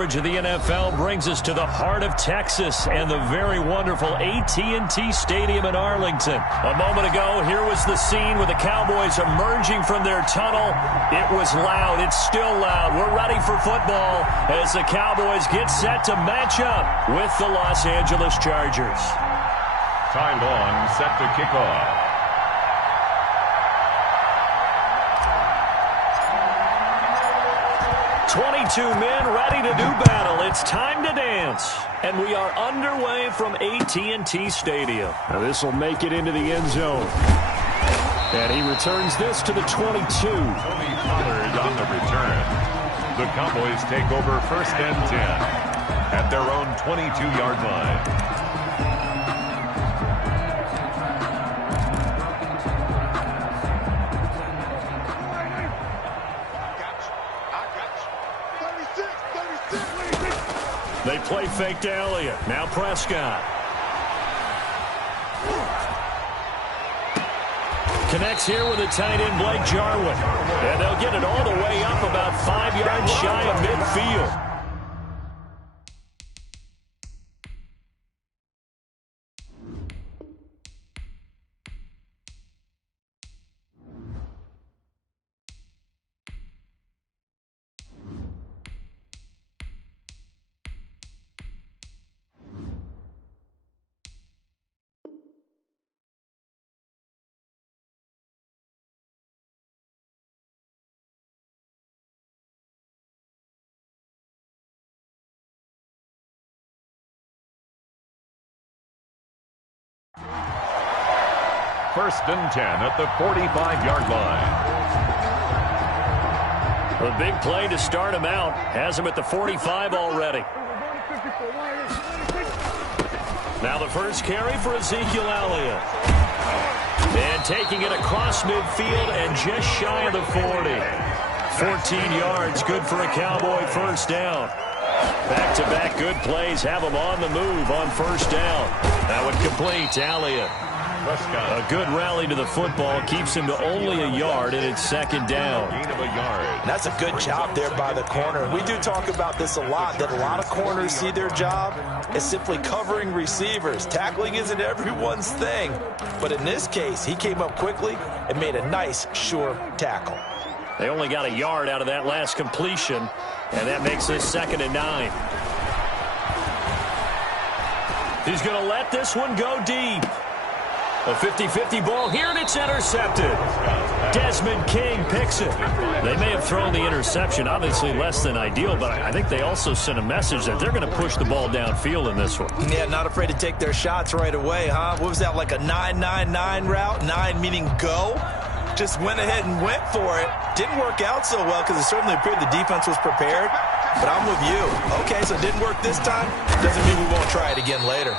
Of the NFL brings us to the heart of Texas and the very wonderful AT&T Stadium in Arlington. A moment ago, here was the scene with the Cowboys emerging from their tunnel. It was loud. It's still loud. We're ready for football as the Cowboys get set to match up with the Los Angeles Chargers. Ty Long set to kick off. 22 men ready to do battle. It's time to dance. And we are underway from AT&T Stadium. Now this will make it into the end zone. And he returns this to the 22. Tony Pollard on the return. The Cowboys take over 1st and 10 at their own 22-yard line. They play fake to Elliott. Now Prescott. Connects here with a tight end, Blake Jarwin. And they'll get it all the way up about 5 yards shy of midfield. First and 10 at the 45-yard line. A big play to start him out. Has him at the 45 already. Now the first carry for Ezekiel Elliott. And taking it across midfield and just shy of the 40. 14 yards, good for a Cowboy first down. Back-to-back good plays have him on the move on first down. That would complete to Elliott. A good rally to the football keeps him to only a yard, and it's second down. Gain of a yard. That's a good job there by the corner. We do talk about this a lot, that a lot of corners see their job as simply covering receivers. Tackling isn't everyone's thing. But in this case, he came up quickly and made a nice, sure tackle. They only got a yard out of that last completion, and that makes this second and 9. He's going to let this one go deep. A 50-50 ball here, and it's intercepted. Desmond King picks it. They may have thrown the interception, obviously less than ideal, but I think they also sent a message that they're going to push the ball downfield in this one. Yeah, not afraid to take their shots right away, huh? What was that, like a 9-9-9 route? 9 meaning go? Just went ahead and went for it. Didn't work out so well because it certainly appeared the defense was prepared, but I'm with you. Okay, so it didn't work this time. Doesn't mean we won't try it again later.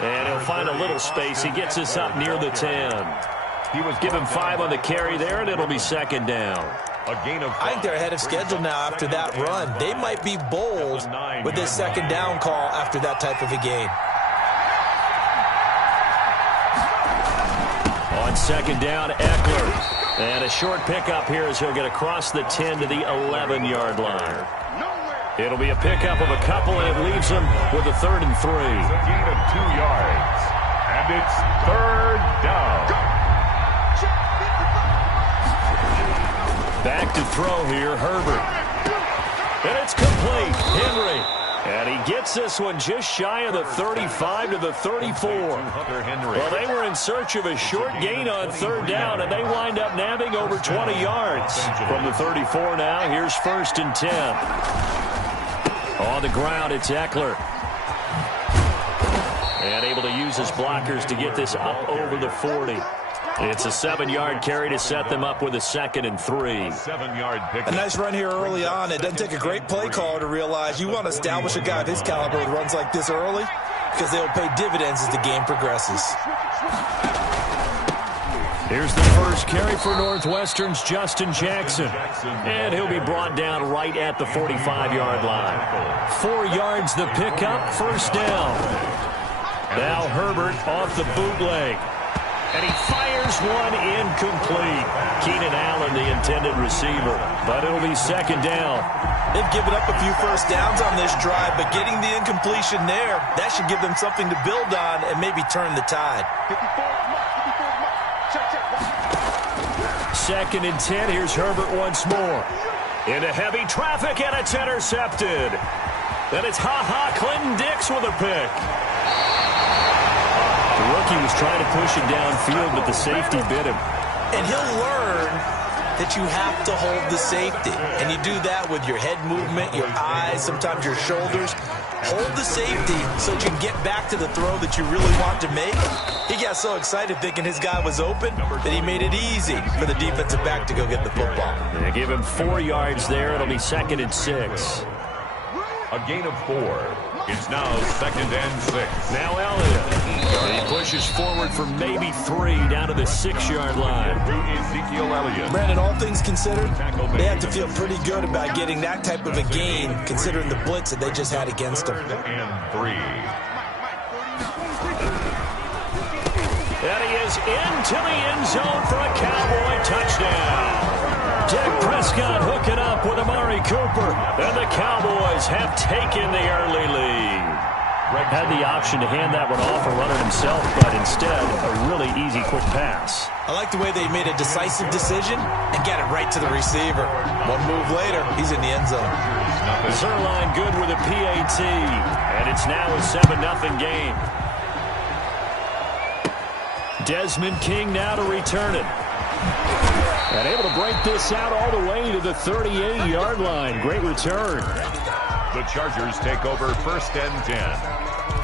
And he'll find a little space. He gets us up near the 10. He was given 5 on the carry there, and it'll be second down. A gain of 5. I think they're ahead of schedule now after that run. They might be bold with this second down call after that type of a gain. On second down, Eckler. And a short pickup here as he'll get across the 10 to the 11-yard line. It'll be a pickup of a couple, and it leaves them with a 3rd and 3. It's a gain of 2 yards. And it's 3rd down. Back to throw here, Herbert. And it's complete. Henry. And he gets this one just shy of the 35 to the 34. Well, they were in search of a short gain on 3rd down, and they wind up nabbing over 20 yards. From the 34 now, here's 1st and 10. On the ground, it's Eckler. And able to use his blockers to get this up over the 40. It's a 7-yard carry to set them up with a 2nd and 3. 7-yard pick. A nice run here early on. It doesn't take a great play caller to realize you want to establish a guy of his caliber with runs like this early because they'll pay dividends as the game progresses. Here's the first carry for Northwestern's Justin Jackson. And he'll be brought down right at the 45-yard line. 4 yards the pickup, first down. Now Herbert off the bootleg. And he fires one incomplete. Keenan Allen, the intended receiver. But it'll be second down. They've given up a few first downs on this drive, but getting the incompletion there, that should give them something to build on and maybe turn the tide. 2nd and 10. Here's Herbert once more. Into heavy traffic, and it's intercepted. Then it's Clinton Dix with a pick. The rookie was trying to push it downfield, but the safety bit him. And he'll learn that you have to hold the safety. And you do that with your head movement, your eyes, sometimes your shoulders. Hold the safety so that you can get back to the throw that you really want to make. He got so excited thinking his guy was open that he made it easy for the defensive back to go get the football. They give him 4 yards there. It'll be 2nd and 6. A gain of 4. It's now 2nd and 6. Now Elliott. He pushes forward for maybe 3 down to the 6-yard line. Ezekiel Elliott. Brandon, all things considered, they have to feel pretty good about getting that type of a gain considering the blitz that they just had against them. 3rd and 3. And he is into the end zone for a Cowboy touchdown. Dak Prescott hooking up with Amari Cooper. And the Cowboys have taken the early lead. Had the option to hand that one off or run it himself, but instead, a really easy, quick pass. I like the way they made a decisive decision and got it right to the receiver. One move later, he's in the end zone. Zerline good with a PAT, and it's now a 7-0 game. Desmond King now to return it. And able to break this out all the way to the 38-yard line. Great return. The Chargers take over 1st and 10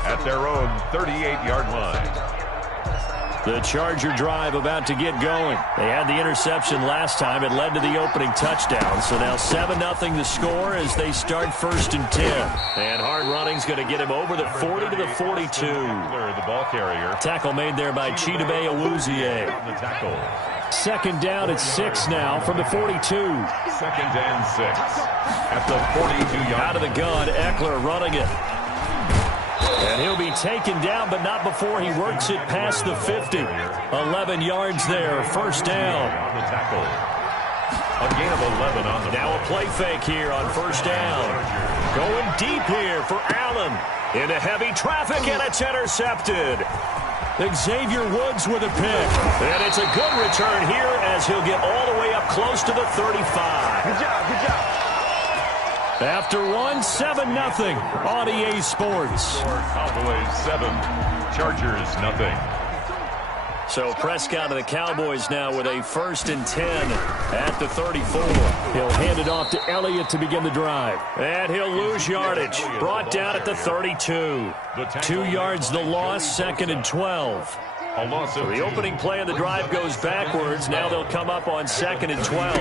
at their own 38-yard line. The Charger drive about to get going. They had the interception last time. It led to the opening touchdown. So now 7-0 the score as they start 1st and 10. And hard running's going to get him over the 40 to the 42. The ball carrier. Tackle made there by Chidobe Awuzie. The tackle. 2nd down at 6 now from the 42. 2nd and 6 at the 42-yard. Out of the gun, Eckler running it. And he'll be taken down, but not before he works it past the 50. 11 yards there, 1st down. On the tackle. A gain of 11 on the now a play fake here on 1st down. Going deep here for Allen. Into heavy traffic, and it's intercepted. Xavier Woods with a pick. And it's a good return here as he'll get all the way up close to the 35. Good job, good job. After one, 7-0 on EA Sports. Cowboys 7, Chargers nothing. So Prescott and the Cowboys now with a 1st and 10 at the 34. He'll hand it off to Elliott to begin the drive. And he'll lose yardage. Brought down at the 32. 2 yards the loss, 2nd and 12. So the opening play of the drive goes backwards. Now they'll come up on 2nd and 12.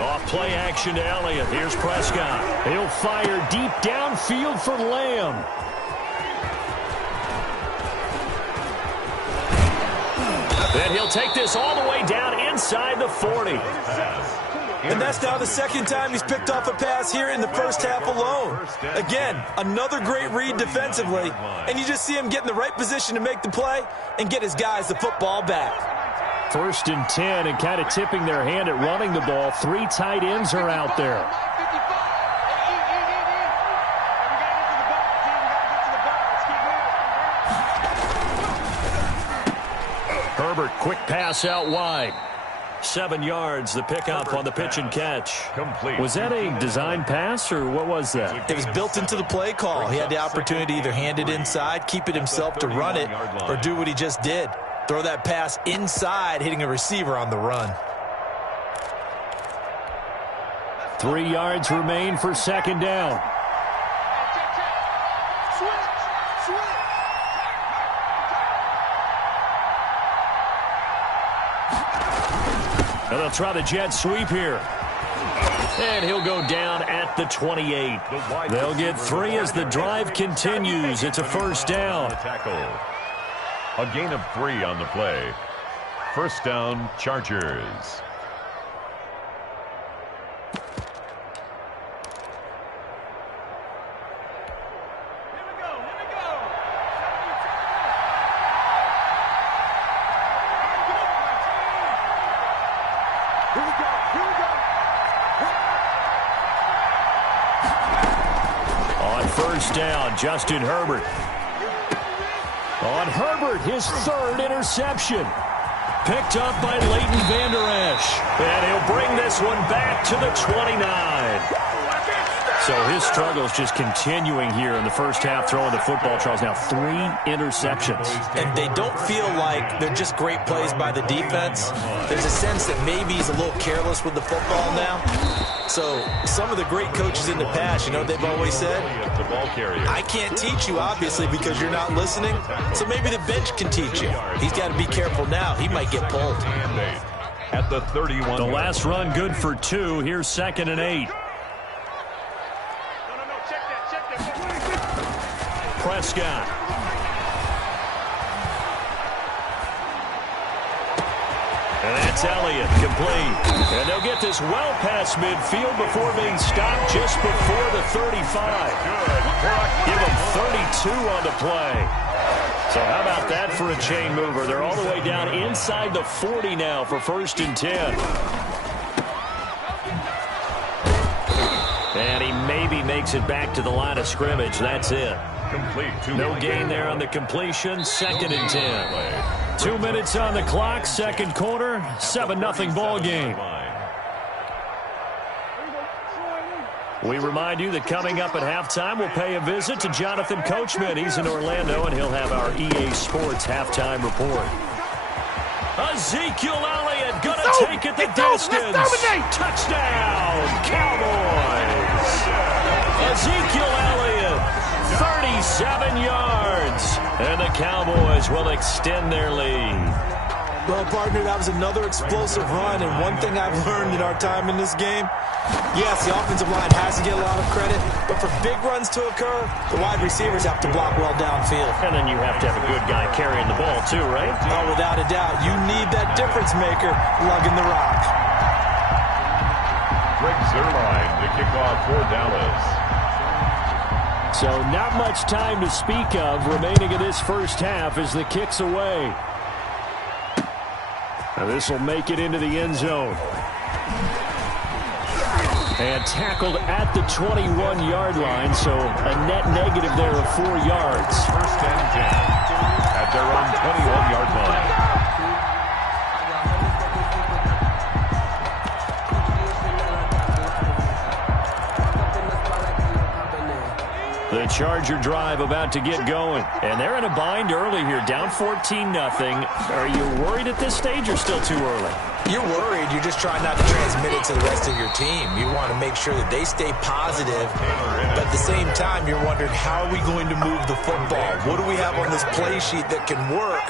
Off play action to Elliott. Here's Prescott. He'll fire deep downfield for Lamb. Then he'll take this all the way down inside the 40. And that's now the 2nd time he's picked off a pass here in the 1st half alone. Again, another great read defensively, and you just see him get in the right position to make the play and get his guys the football back. 1st and 10, and kind of tipping their hand at running the ball. 3 tight ends are out there. Herbert, quick pass out wide. 7 yards, the pickup on the pitch and catch. Complete. Was that a design pass, or what was that? It was built into the play call. He had the opportunity to either hand it inside, keep it himself to run it, or do what he just did. Throw that pass inside, hitting a receiver on the run. 3 yards remain for 2nd down. And they'll try the jet sweep here. And he'll go down at the 28. They'll get 3 as the drive continues. It's a 1st down. A gain of 3 on the play. 1st down, Chargers. first down. Justin Herbert. On Herbert, his third interception. Picked up by Leighton Vander Esch. And he'll bring this one back to the 29. So his struggles just continuing here in the first half, throwing the football. Charles, now 3 interceptions. And they don't feel like they're just great plays by the defense. There's a sense that maybe he's a little careless with the football now. So some of the great coaches in the past, you know what they've always said? I can't teach you, obviously, because you're not listening. So maybe the bench can teach you. He's got to be careful now. He might get pulled. At the 31. The last run good for 2. Here's 2nd and 8. Prescott. And that's Elliott, complete. And they'll get this well past midfield before being stopped just before the 35. Give them 32 on the play. So how about that for a chain mover? They're all the way down inside the 40 now for 1st and 10. And he maybe makes it back to the line of scrimmage. That's it. Complete. No gain there on the completion. 2nd and 10. 2 minutes on the clock. Second quarter. 7-0 ball game. We remind you that coming up at halftime, we'll pay a visit to Jonathan Coachman. He's in Orlando, and he'll have our EA Sports halftime report. Ezekiel Elliott going to take it the distance. Touchdown, Cowboys. Ezekiel Elliott, 37 yards. And the Cowboys will extend their lead. Well, partner, that was another explosive run, and one thing I've learned in our time in this game, yes, the offensive line has to get a lot of credit, but for big runs to occur, the wide receivers have to block well downfield. And then you have to have a good guy carrying the ball too, right? Oh, without a doubt. You need that difference maker lugging the rock. Greg Zuerlein to kick off for Dallas. So not much time to speak of remaining in this first half as the kick's away. Now this will make it into the end zone. And tackled at the 21-yard line, so a net negative there of 4 yards. 1st and 10 at their own 21-yard line. The Charger drive about to get going. And they're in a bind early here, down 14-0. Are you worried at this stage or still too early? You're worried. You're just trying not to transmit it to the rest of your team. You want to make sure that they stay positive, but at the same time, you're wondering, how are we going to move the football? What do we have on this play sheet that can work?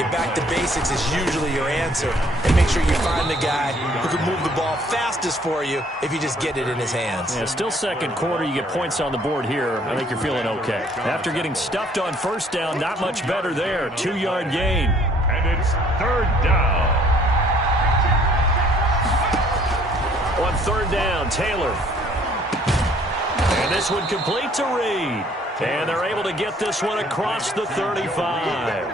Get back to basics is usually your answer, and make sure you find the guy who can move the ball fastest for you if you just get it in his hands. Yeah, still second quarter. You get points on the board here. I think you're feeling okay. After getting stuffed on first down, not much better there. 2-yard gain. And it's 3rd down. On 3rd down, Taylor. And this one complete to Reed. And they're able to get this one across the 35.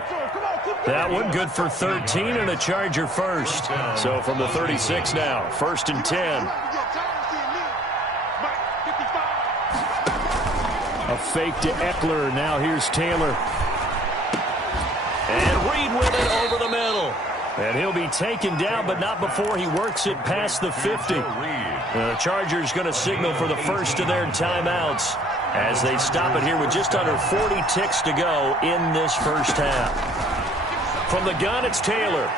That one good for 13 and a Charger first. So from the 36 now, 1st and 10. A fake to Eckler. Now here's Taylor. And Reed with it over the middle. And he'll be taken down, but not before he works it past the 50. The Chargers going to signal for the first of their timeouts as they stop it here with just under 40 ticks to go in this first half. From the gun, it's Taylor.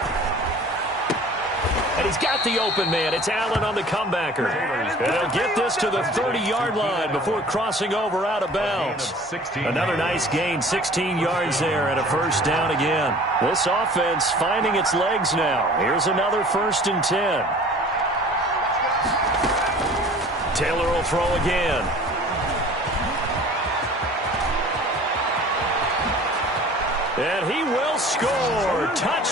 And he's got the open man. It's Allen on the comebacker. And he'll get this to the 30-yard line before crossing over out of bounds. Another nice gain, 16 yards there, and a first down again. This offense finding its legs now. Here's another 1st and 10. Taylor will throw again. And he will score. Touchdown.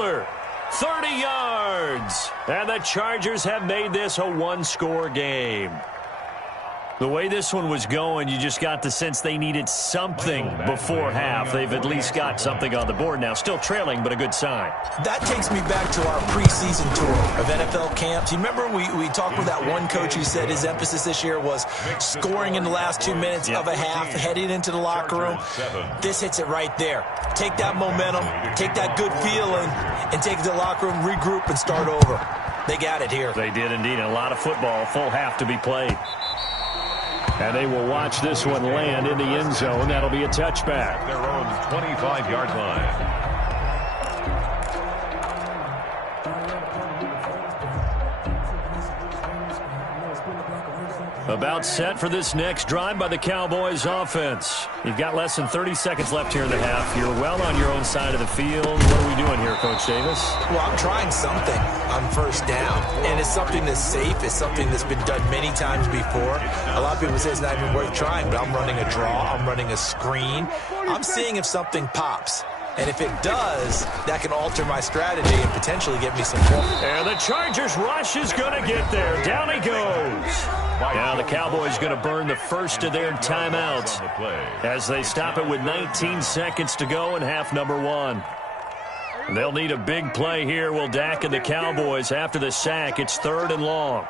30 yards. And the Chargers have made this a one-score game. The way this one was going, you just got the sense they needed something before half. They've at least got something on the board now. Still trailing, but a good sign. That takes me back to our preseason tour of NFL camps. You remember we talked with that one coach who said his emphasis this year was scoring in the last 2 minutes of a half, heading into the locker room. This hits it right there. Take that momentum, take that good feeling, and take it to the locker room, regroup, and start over. They got it here. They did indeed. A lot of football, full half to be played. And they will watch this one land in the end zone. That'll be a touchback. Their own 25-yard line. About set for this next drive by the Cowboys offense. You've got less than 30 seconds left here in the half. You're well on your own side of the field. What are we doing here, Coach Davis? Well, I'm trying something on first down, and it's something that's safe. It's something that's been done many times before. A lot of people say it's not even worth trying, but I'm running a draw. I'm running a screen. I'm seeing if something pops. And if it does, that can alter my strategy and potentially get me some points. And the Chargers rush is going to get there. Down he goes. Now the Cowboys going to burn the first of their timeouts as they stop it with 19 seconds to go in half number one. They'll need a big play here, will Dak and the Cowboys after the sack. It's 3rd and long.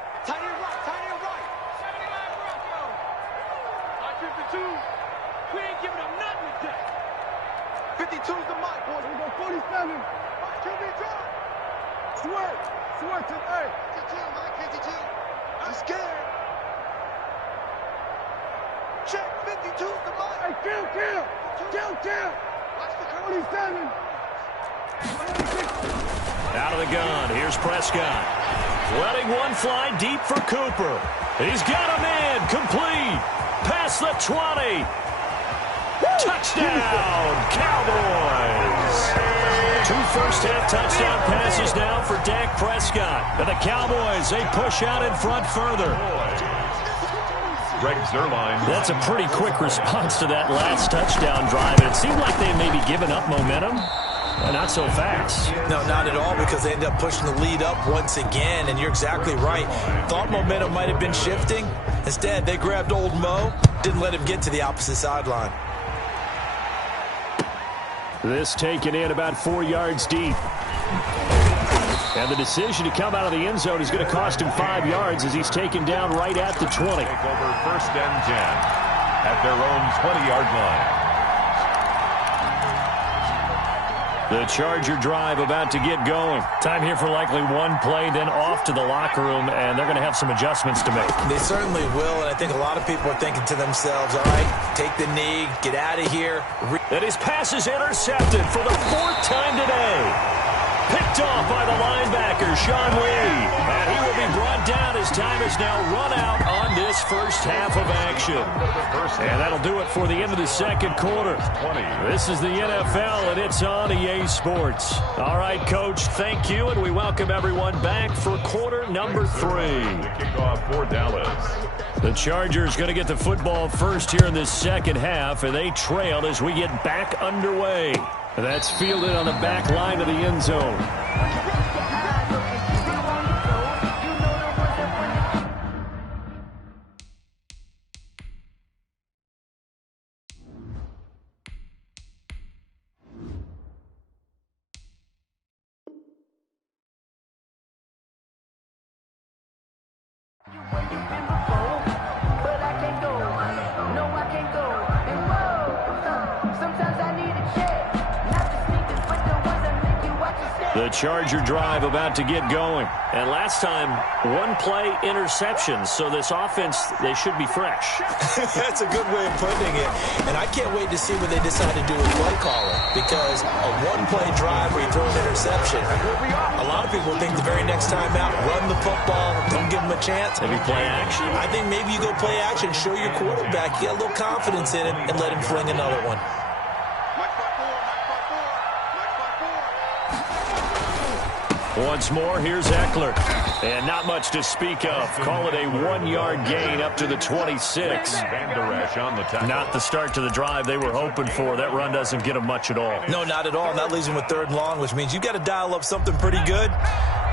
Out of the gun, here's Prescott. Letting one fly deep for Cooper. He's got a man, complete. Past the 20. Touchdown, Cowboys. 2 first-half touchdown passes now for Dak Prescott. And the Cowboys, they push out in front further. Greg Zuerlein. That's a pretty quick response to that last touchdown drive. And it seemed like they may be giving up momentum. Not so fast. No, not at all, because they end up pushing the lead up once again, and you're exactly right. Thought momentum might have been shifting. Instead, they grabbed old Mo, didn't let him get to the opposite sideline. This taken in about 4 yards deep. And the decision to come out of the end zone is going to cost him 5 yards as he's taken down right at the 20. Take over 1st and 10 at their own 20-yard line. The Charger drive about to get going. Time here for likely one play, then off to the locker room, and they're going to have some adjustments to make. They certainly will, and I think a lot of people are thinking to themselves, all right, take the knee, get out of here. And his pass is intercepted for the 4th time today. Picked off by the linebacker, Sean Lee. And he will be brought down as time is now run out on this first half of action. And that'll do it for the end of the second quarter. This is the NFL, and it's on EA Sports. All right, Coach, thank you, and we welcome everyone back for quarter number 3. Kickoff for Dallas. The Chargers going to get the football first here in this second half, and they trail as we get back underway. That's fielded on the back line of the end zone. The Charger drive about to get going. And last time, one play interception. So this offense, they should be fresh. That's a good way of putting it. And I can't wait to see what they decide to do with play calling. Because a one-play drive where you throw an interception, a lot of people think the very next time out, run the football, don't give them a chance. Maybe play action. I think maybe you go play action, show your quarterback, get a little confidence in it, and let him fling another one. Once more, here's Eckler. And not much to speak of. Call it a 1-yard gain up to the 26. Not the start to the drive they were hoping for. That run doesn't get them much at all. No, not at all. And that leaves them with 3rd and long, which means you've got to dial up something pretty good.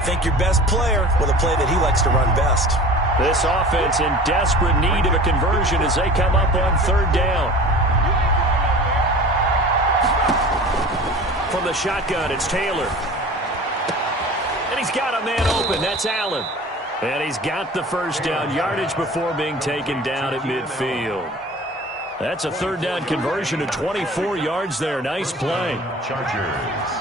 Think your best player with a play that he likes to run best. This offense in desperate need of a conversion as they come up on third down. From the shotgun, it's Taylor. And he's got a man open. That's Allen. And he's got the first down yardage before being taken down at midfield. That's a third down conversion of 24 yards there. Nice play. Chargers.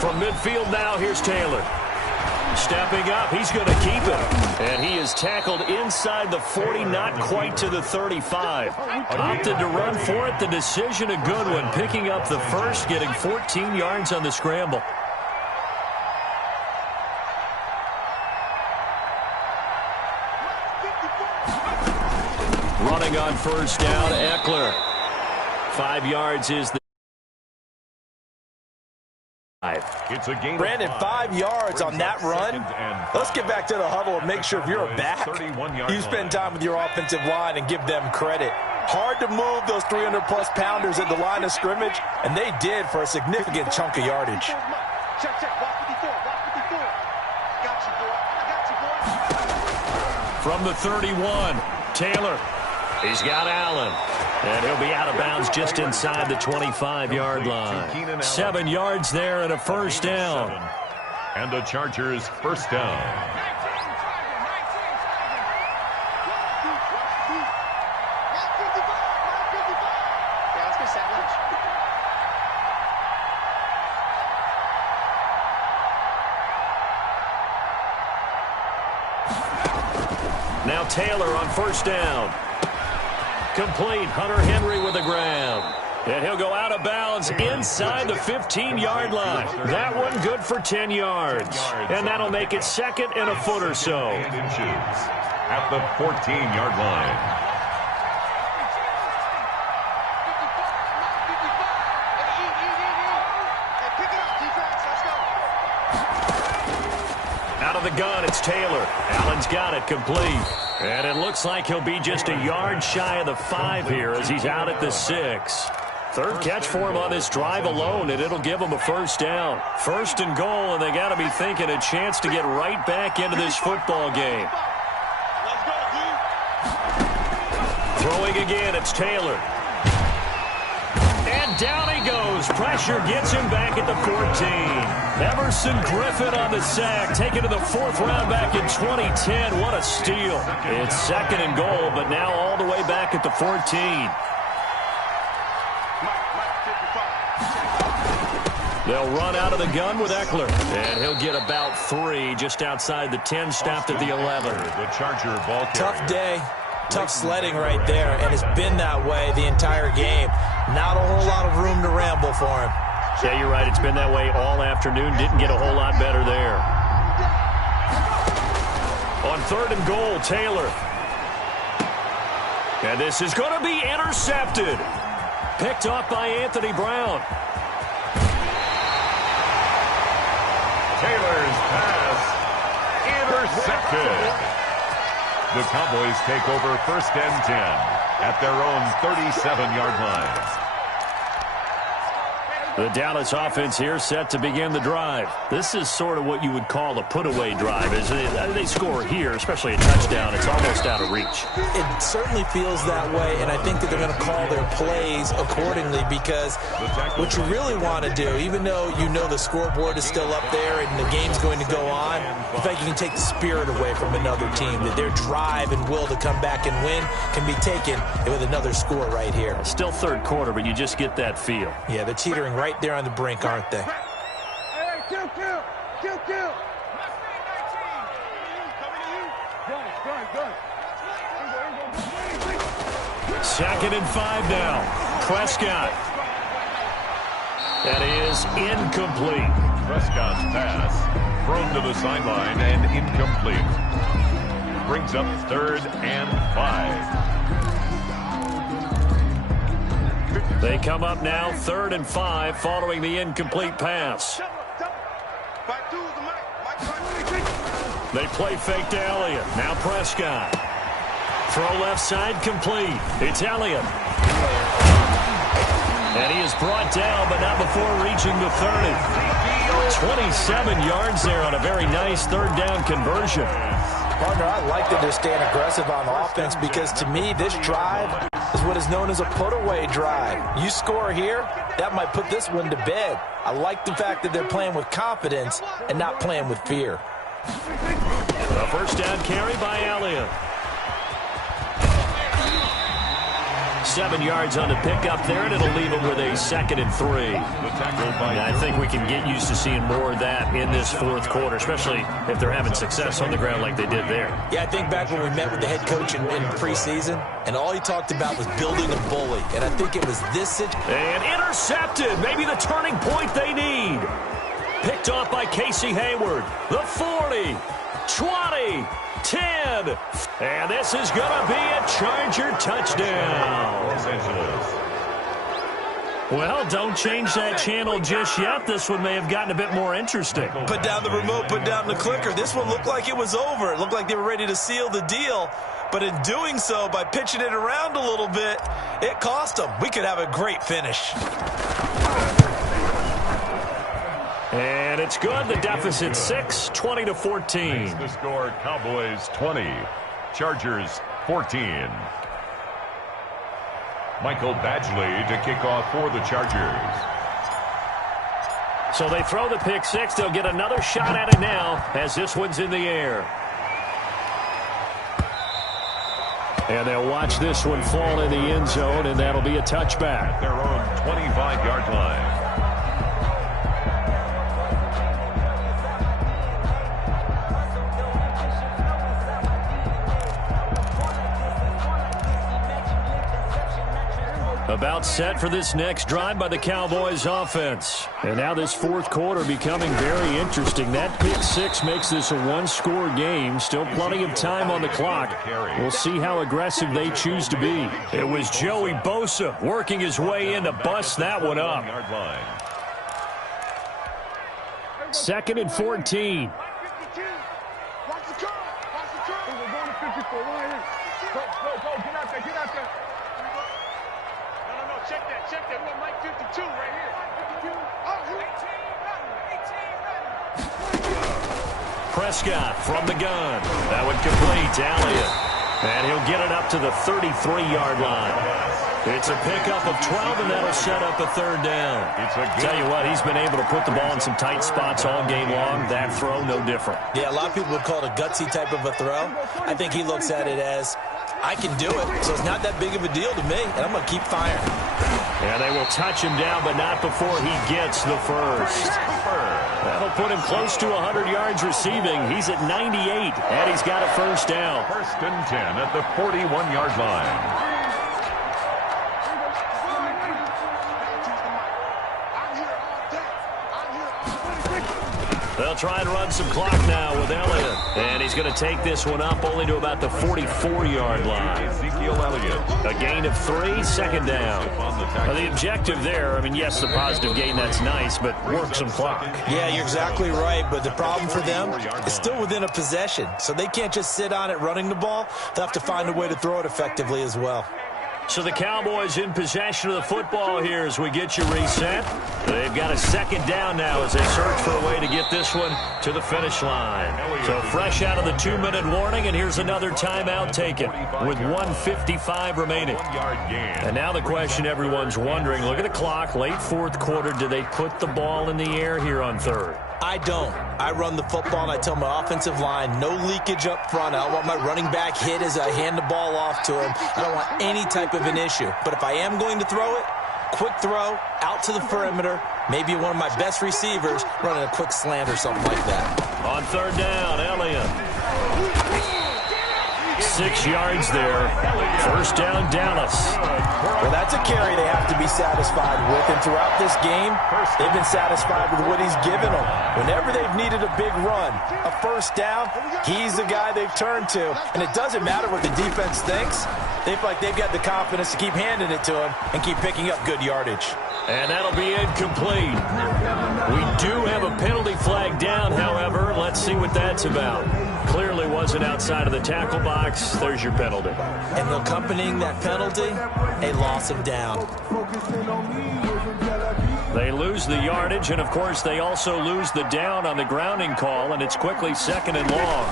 From midfield now, here's Taylor. Stepping up, he's going to keep it. And he is tackled inside the 40, not quite to the 35. Opted to run for it. The decision a good one. Picking up the first, getting 14 yards on the scramble. Running on first down, Eckler. 5 yards is the... It's a game. Brandon, 5 yards on that run. Let's get back to the huddle and make sure if you're a back, you spend time with your offensive line and give them credit. Hard to move those 300-plus pounders at the line of scrimmage, and they did for a significant chunk of yardage. From the 31, Taylor. He's got Allen. And he'll be out of bounds just inside the 25-yard line. 7 yards there and a first down. And the Chargers first down. Now Taylor on first down. Complete. Hunter Henry with the grab. And he'll go out of bounds inside the 15-yard line. That one good for 10 yards. And that'll make it second and a foot or so. At the 14-yard line. Out of the gun, it's Taylor. Allen's got it, complete. And it looks like he'll be just a yard shy of the 5 here as he's out at the 6. Third catch for him on this drive alone, and it'll give him a first down. First and goal, and they got to be thinking a chance to get right back into this football game. Throwing again, it's Taylor. And down he goes. Pressure gets him back at the 14. Emerson Griffin on the sack, taken to the 4th round back in 2010. What a steal. It's second and goal, but now all the way back at the 14. They'll run out of the gun with Eckler. And he'll get about 3 just outside the 10, stopped at the 11. The Charger ball carrier. Tough day. Tough sledding right there, and it's been that way the entire game. Not a whole lot of room to ramble for him. Yeah, you're right. It's been that way all afternoon. Didn't get a whole lot better there. On third and goal, Taylor. And this is going to be intercepted. Picked off by Anthony Brown. Taylor's pass intercepted. The Cowboys take over first and 10 at their own 37-yard line. The Dallas offense here set to begin the drive. This is sort of what you would call a put-away drive. As they score here, especially a touchdown, it's almost out of reach. It certainly feels that way, and I think that they're going to call their plays accordingly because what you really want to do, even though you know the scoreboard is still up there and the game's going to go on, in fact, you can take the spirit away from another team, that their drive and will to come back and win can be taken with another score right here. Still third quarter, but you just get that feel. Yeah, they're teetering right there on the brink, aren't they? Second and 5 now. Prescott. That is incomplete. Prescott's pass thrown to the sideline and incomplete. Brings up third and 5. They come up now, 3rd and 5, following the incomplete pass. They play fake to Elliott. Now Prescott. Throw left side complete. It's Elliott. And he is brought down, but not before reaching the 30. 27 yards there on a very nice third down conversion. Partner, I like that they're staying aggressive on offense because, to me, this drive is what is known as a put-away drive. You score here, that might put this one to bed. I like the fact that they're playing with confidence and not playing with fear. A first down carry by Elliott. 7 yards on the pickup there, and it'll leave him with a 2nd and 3. And I think we can get used to seeing more of that in this fourth quarter, especially if they're having success on the ground like they did there. Yeah, I think back when we met with the head coach in preseason, and all he talked about was building a bully. And I think it was this. And intercepted. Maybe the turning point they need. Picked off by Casey Hayward. The 40, 20, 10. And this is going to be a Charger touchdown. Los Angeles. Well, don't change that channel just yet. This one may have gotten a bit more interesting. Put down the remote, put down the clicker. This one looked like it was over. It looked like they were ready to seal the deal. But in doing so, by pitching it around a little bit, it cost them. We could have a great finish. And it's good. The deficit 6, 20-14. The score, Cowboys 20, Chargers 14. Michael Badgley to kick off for the Chargers. So they throw the pick six. They'll get another shot at it now as this one's in the air. And they'll watch this one fall in the end zone, and that'll be a touchback. At their own 25-yard line. About set for this next drive by the Cowboys offense. And now this fourth quarter becoming very interesting. That pick six makes this a one-score game. Still plenty of time on the clock. We'll see how aggressive they choose to be. It was Joey Bosa working his way in to bust that one up. 2nd and 14. Check that. We're Mike 52 right here. 18. Prescott from the gun. That would complete to Elliott. And he'll get it up to the 33-yard line. It's a pickup of 12, and that'll set up a third down. Tell you what, he's been able to put the ball in some tight spots all game long. That throw, no different. Yeah, a lot of people would call it a gutsy type of a throw. I think he looks at it as, I can do it, so it's not that big of a deal to me, and I'm going to keep firing. And they will touch him down, but not before he gets the first. That'll put him close to 100 yards receiving. He's at 98, and he's got a first down. 1st and 10 at the 41-yard line. They'll try and run some clock now with Elliott. And he's going to take this one up only to about the 44-yard line. Ezekiel Elliott. A gain of 3, 2nd down. Now, the objective there, I mean, yes, the positive gain, that's nice, but work some clock. Yeah, you're exactly right, but the problem for them is still within a possession. So they can't just sit on it running the ball. They'll have to find a way to throw it effectively as well. So the Cowboys in possession of the football here as we get you reset. They've got a 2nd down now as they search for a way to get this one to the finish line. So fresh out of the 2-minute warning, and here's another timeout taken with 1:55 remaining. And now the question everyone's wondering, look at the clock, late fourth quarter, do they put the ball in the air here on third? I don't. I run the football, and I tell my offensive line, no leakage up front. I don't want my running back hit as I hand the ball off to him. I don't want any type of an issue. But if I am going to throw it, quick throw, out to the perimeter, maybe one of my best receivers running a quick slant or something like that. On third down, Elliott. 6 yards there. First down, Dallas. Well, that's a carry they have to be satisfied with. And throughout this game, they've been satisfied with what he's given them. Whenever they've needed a big run, a first down, he's the guy they've turned to. And it doesn't matter what the defense thinks. They feel like they've got the confidence to keep handing it to him and keep picking up good yardage. And that'll be incomplete. We do have a penalty flag down, however. Let's see what that's about. Clearly wasn't outside of the tackle box. There's your penalty. And accompanying that penalty, a loss of down. They lose the yardage, and, of course, they also lose the down on the grounding call, and it's quickly 2nd and long.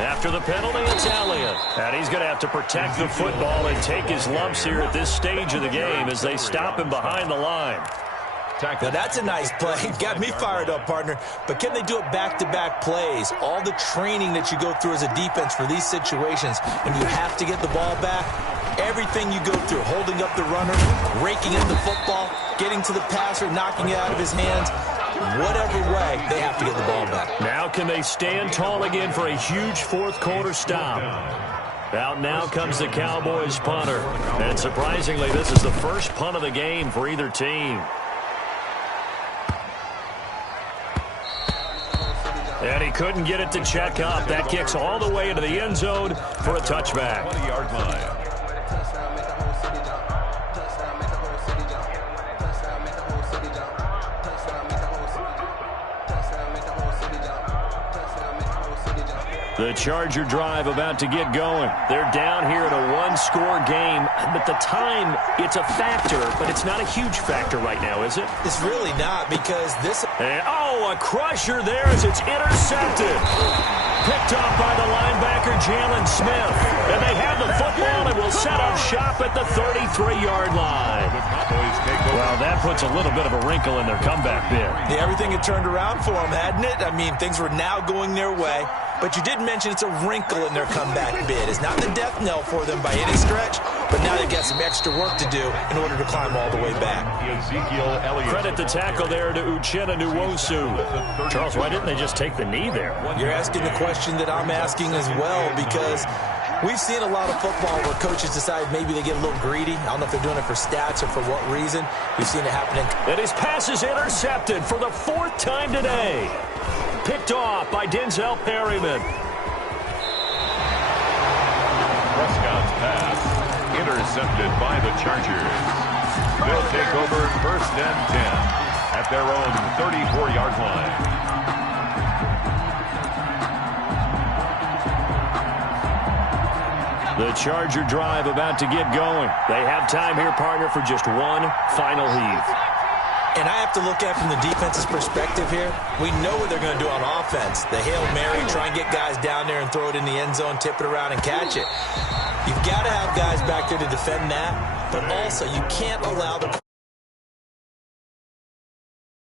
After the penalty, it's Elliott. And he's going to have to protect the football and take his lumps here at this stage of the game as they stop him behind the line. Now, that's a nice play. Got me fired up, partner. But can they do it back-to-back plays? All the training that you go through as a defense for these situations, when you have to get the ball back, everything you go through, holding up the runner, raking in the football, getting to the passer, knocking it out of his hands, whatever way, they have to get the ball back. Now can they stand tall again for a huge fourth-quarter stop? Out now comes the Cowboys punter. And surprisingly, this is the first punt of the game for either team. And he couldn't get it to check up. That kicks all the way into the end zone for a touchback. 20-yard line. The Charger drive about to get going. They're down here in a one-score game, but the time, it's a factor, but it's not a huge factor right now, is it? It's really not, because this... And, a crusher there as it's intercepted. Picked off by the linebacker, Jalen Smith. And they have the football and will set up shop at the 33-yard line. Well, that puts a little bit of a wrinkle in their comeback bid. Yeah, everything had turned around for them, hadn't it? I mean, things were now going their way. But you did mention it's a wrinkle in their comeback bid. It's not the death knell for them by any stretch, but now they've got some extra work to do in order to climb all the way back. Credit the tackle there to Uchenna Nwosu. Charles, why didn't they just take the knee there? You're asking the question that I'm asking as well, because we've seen a lot of football where coaches decide maybe they get a little greedy. I don't know if they're doing it for stats or for what reason. We've seen it happening. And his pass is intercepted for the 4th time today. Picked off by Denzel Perryman. Prescott's pass intercepted by the Chargers. They'll take over 1st and 10 at their own 34-yard line. The Charger drive about to get going. They have time here, partner, for just one final heave. And I have to look at it from the defense's perspective here. We know what they're going to do on offense. The Hail Mary, try and get guys down there and throw it in the end zone, tip it around and catch it. You've got to have guys back there to defend that, but also you can't allow the